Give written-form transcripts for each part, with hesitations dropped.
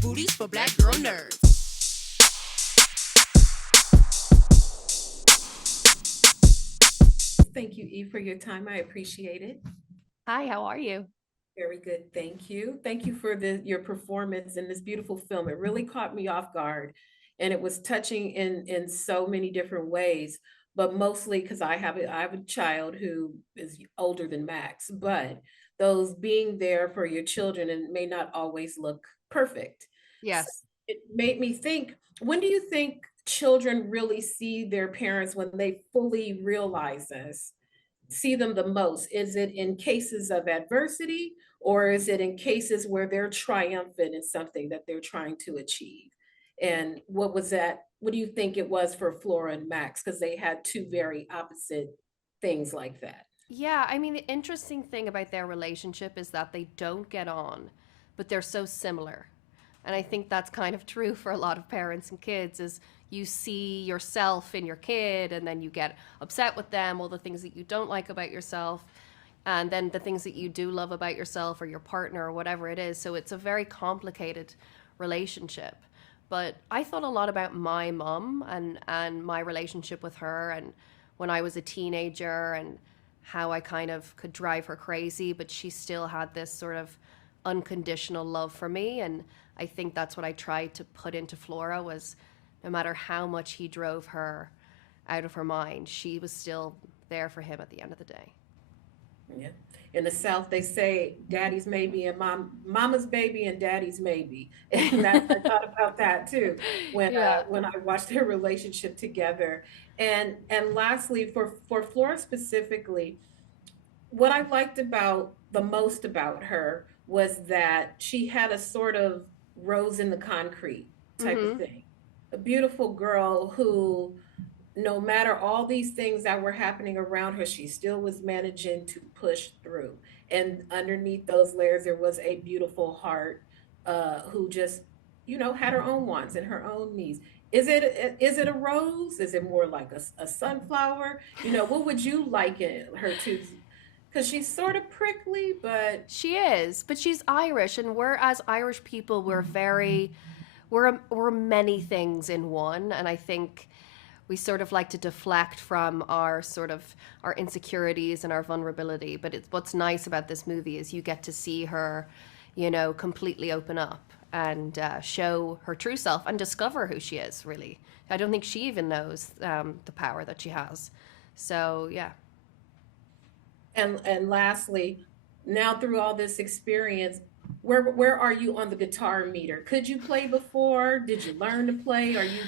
booties for black girl nerds. Thank you, Eve, for your time. I appreciate it. Hi, how are you? Very good. Thank you. Thank you for your performance in this beautiful film. It really caught me off guard, and it was touching in so many different ways, but mostly because I have a child who is older than Max, but those being there for your children and it may not always look perfect. So Yes. it made me think, when do you think children really see their parents when they fully realize this? See them the most? Is it in cases of adversity, or is it in cases where they're triumphant in something that they're trying to achieve? And what was that? What do you think it was for Flora and Max? Because they had two very opposite things like that. Yeah, I mean, the interesting thing about their relationship is that they don't get on, but they're so similar. And I think that's kind of true for a lot of parents and kids is you see yourself in your kid and then you get upset with them, all the things that you don't like about yourself, and then the things that you do love about yourself or your partner or whatever it is. So it's a very complicated relationship. But I thought a lot about my mom and my relationship with her and when I was a teenager and how I kind of could drive her crazy, but she still had this sort of unconditional love for me. And I think that's what I tried to put into Flora was no matter how much he drove her out of her mind, she was still there for him at the end of the day. Yeah. In the South, they say daddy's maybe and mama's baby and daddy's maybe. And that I thought about that too Yeah. when I watched their relationship together. And lastly, for Flora specifically, what I liked about the most about her was that she had a sort of rose in the concrete type of Mm-hmm. thing. A beautiful girl who, no matter all these things that were happening around her, she still was managing to push through. And underneath those layers, there was a beautiful heart who just, had her own wants and her own needs. Is it a rose? Is it more like a sunflower? What would you liken her to? Because she's sort of prickly, but She is, but she's Irish, and we're as Irish people, we're many things in one, and I think we sort of like to deflect from our sort of our insecurities and our vulnerability. But what's nice about this movie is you get to see her, completely open up and show her true self and discover who she is. Really, I don't think she even knows the power that she has. So yeah. and lastly, now through all this experience, where are you on the guitar meter? Could you play before? Did you learn to play? Are you,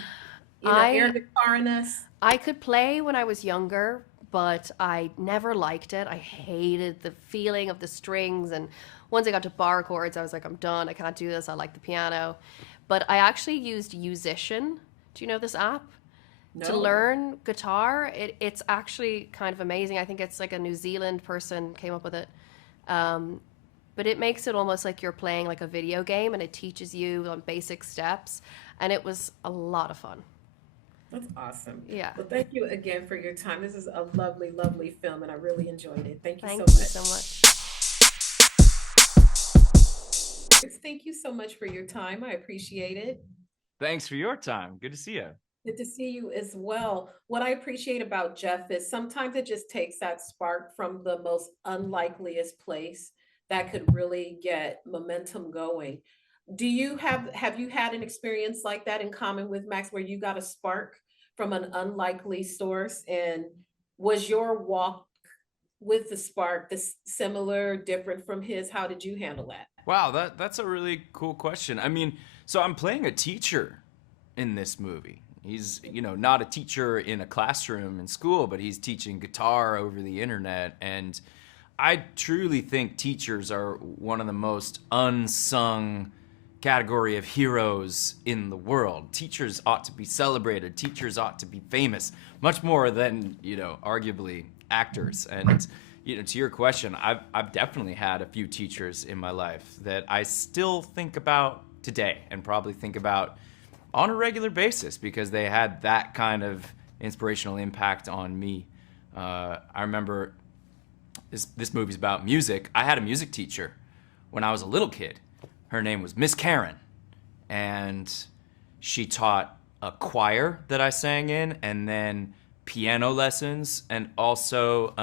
air I guitar in us? I could play when I was younger, but I never liked it. I hated the feeling of the strings. And once I got to bar chords, I was like, I'm done. I can't do this. I like the piano. But I actually used Musician. Do you know this app? To No. learn guitar. It's actually kind of amazing. I think it's like a New Zealand person came up with it. Um, but it makes it almost like you're playing like a video game and it teaches you on basic steps. And it was a lot of fun. That's awesome. Yeah. Well, thank you again for your time. This is a lovely, lovely film, and I really enjoyed it. Thank you so Thank you so much. much. Thank you so much for your time. I appreciate it. Thanks for your time. Good to see you. Good to see you as well. What I appreciate about Jeff is sometimes it just takes that spark from the most unlikeliest place that could really get momentum going. Do you have you had an experience like that in common with Max where you got a spark from an unlikely source, and was your walk with the spark this similar, different from his? How did you handle that? Wow, that's a really cool question. I mean, so I'm playing a teacher in this movie. He's, not a teacher in a classroom in school, but he's teaching guitar over the internet. And I truly think teachers are one of the most unsung category of heroes in the world. Teachers ought to be celebrated. Teachers ought to be famous, much more than, arguably actors. And, to your question, I've definitely had a few teachers in my life that I still think about today and probably think about on a regular basis because they had that kind of inspirational impact on me. I remember this movie's about music. I had a music teacher when I was a little kid. Her name was Miss Karen, and she taught a choir that I sang in, and then piano lessons, and also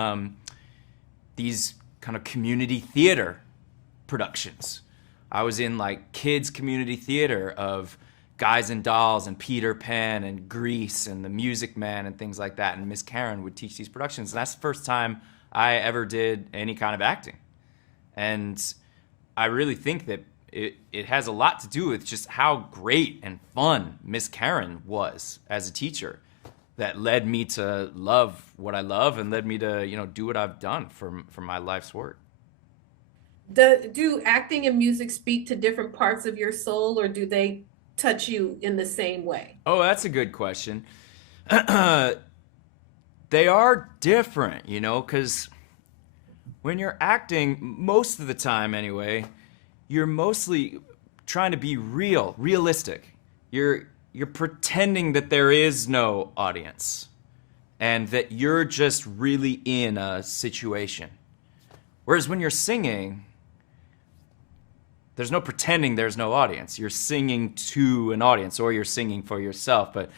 these kind of community theater productions. I was in like kids community theater of Guys and Dolls and Peter Pan and Grease and The Music Man and things like that. And Miss Karen would teach these productions. And that's the first time I ever did any kind of acting. And I really think that it has a lot to do with just how great and fun Miss Karen was as a teacher, that led me to love what I love and led me to, do what I've done for my life's work. Do acting and music speak to different parts of your soul, or do they touch you in the same way? Oh, that's a good question. They are different, because when you're acting, most of the time anyway, you're mostly trying to be realistic. You're pretending that there is no audience and that you're just really in a situation. Whereas when you're singing, there's no pretending there's no audience. You're singing to an audience, or you're singing for yourself, but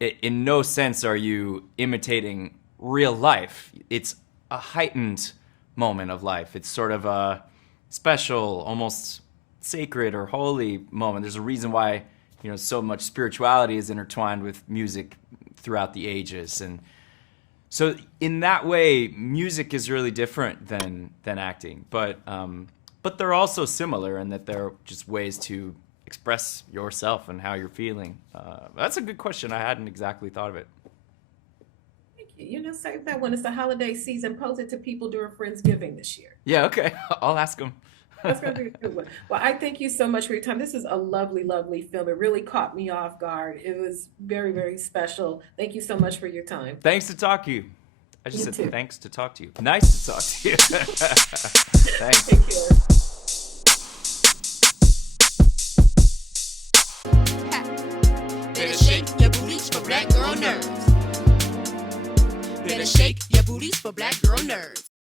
in no sense are you imitating real life. It's a heightened moment of life. It's sort of a special, almost sacred or holy moment. There's a reason why, so much spirituality is intertwined with music throughout the ages. And so in that way, music is really different than acting. But they're also similar in that they're just ways to express yourself and how you're feeling. That's a good question. I hadn't exactly thought of it. Thank you. Save that when it's the holiday season. Pose it to people during Friendsgiving this year. Yeah, okay. I'll ask them. That's going to be a good one. Well, I thank you so much for your time. This is a lovely, lovely film. It really caught me off guard. It was very, very special. Thank you so much for your time. Thanks to talk to you. I just You said too. thanks to talk to you. Nice to talk to you. Thanks. Take care. Better shake your booties for black girl nerves. Better shake your booties for black girl nerves.